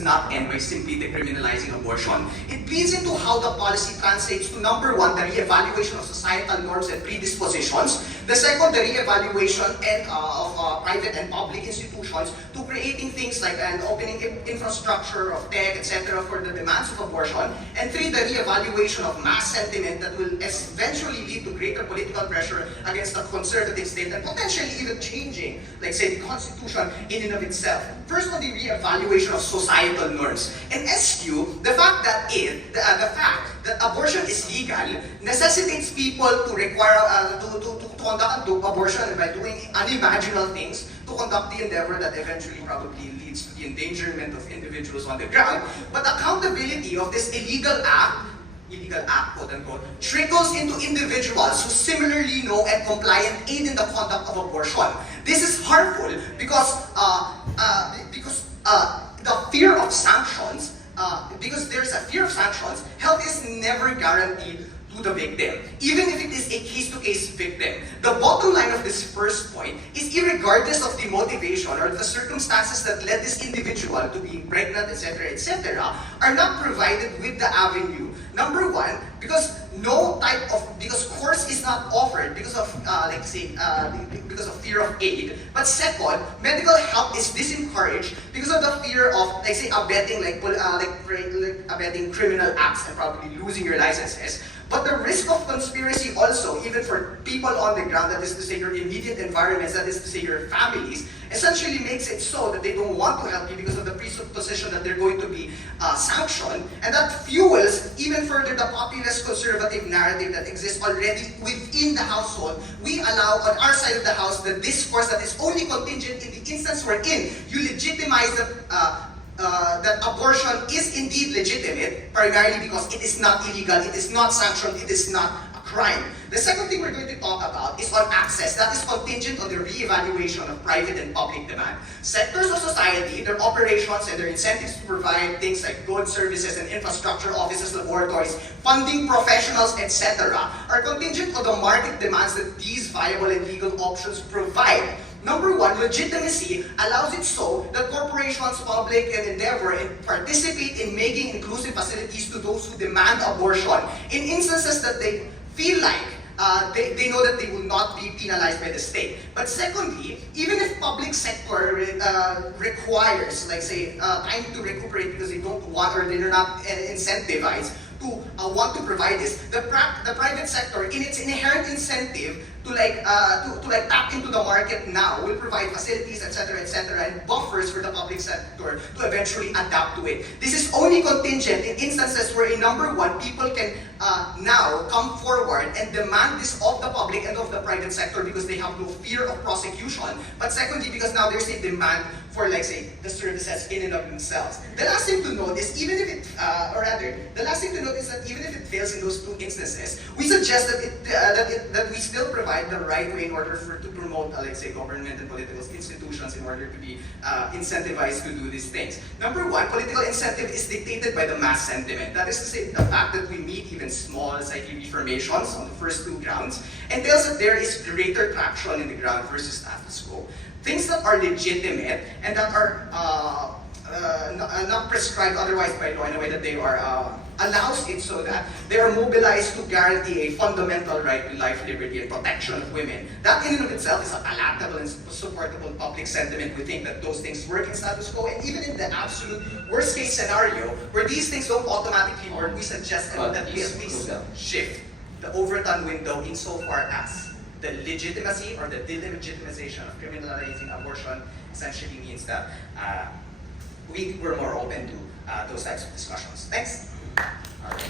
not end by simply decriminalizing abortion. It bleeds into how the policy translates to, number one, the re-evaluation of societal norms and predispositions. The second, the re-evaluation of private and public institutions to creating things like an opening infrastructure of tech, etc. for the demands of abortion. And three, the re-evaluation of mass sentiment that will eventually lead to greater political pressure against the conservative state and potentially even changing, like say, the Constitution in and of itself. First, on the re-evaluation of society norms. In SQ, the fact that abortion is legal necessitates people to require to conduct abortion by doing unimaginable things to conduct the endeavor that eventually probably leads to the endangerment of individuals on the ground. But accountability of this illegal act, quote unquote, trickles into individuals who similarly know and comply and aid in the conduct of abortion. This is harmful because the fear of sanctions, because there's a fear of sanctions, help is never guaranteed to the victim, even if it is a case-to-case victim. The bottom line of this first point is, irregardless of the motivation or the circumstances that led this individual to being pregnant, etc., are not provided with the avenue. Number one, because course is not offered because of, because of fear of aid. But second, medical help is disencouraged because of the fear of, abetting, abetting criminal acts and probably losing your licenses. But the risk of conspiracy also, even for people on the ground, that is to say your immediate environments, that is to say your families, essentially makes it so that they don't want to help you because of the presupposition that they're going to be sanctioned, and that fuels even further the populist conservative narrative that exists already within the household. We allow on our side of the house the discourse that is only contingent in the instance we're in. You legitimize that abortion is indeed legitimate, primarily because it is not illegal, it is not sanctioned, it is not a crime. The second thing we're going to talk about is on access. That is contingent on the re-evaluation of private and public demand. Sectors of society, their operations and their incentives to provide things like goods, services, and infrastructure, offices, laboratories, funding professionals, etc., are contingent on the market demands that these viable and legal options provide. Number one, legitimacy allows it so that corporations, public, and endeavor and participate in making inclusive facilities to those who demand abortion in instances that they feel like they know that they will not be penalized by the state. But secondly, even if public sector requires, time to recuperate because they don't want or they're not incentivized to want to provide this, the private sector, in its inherent incentive to tap into the market now, will provide facilities, etc., and buffers for the public sector to eventually adapt to it. This is only contingent in instances where, number one, people can now come forward and demand this of the public and of the private sector because they have no fear of prosecution. But secondly, because now there's a demand for, the services in and of themselves. The last thing to note is, even if it, the last thing to note is that even if it fails in those two instances, we suggest that we still provide the right way in order to promote, government and political institutions in order to be incentivized to do these things. Number one, political incentive is dictated by the mass sentiment. That is to say, the fact that we meet even small psyche reformations on the first two grounds entails that there is greater traction in the ground versus status quo. Things that are legitimate and that are not prescribed otherwise by law in a way that they are allows it so that they are mobilized to guarantee a fundamental right to life, liberty, and protection of women. That in and of itself is a palatable and supportable public sentiment. We think that those things work in status quo, and even in the absolute worst case scenario, where these things don't automatically work, we suggest that we at least shift the Overton window insofar as the legitimacy or the delegitimization of criminalizing abortion essentially means that we're more open to those types of discussions. Thanks.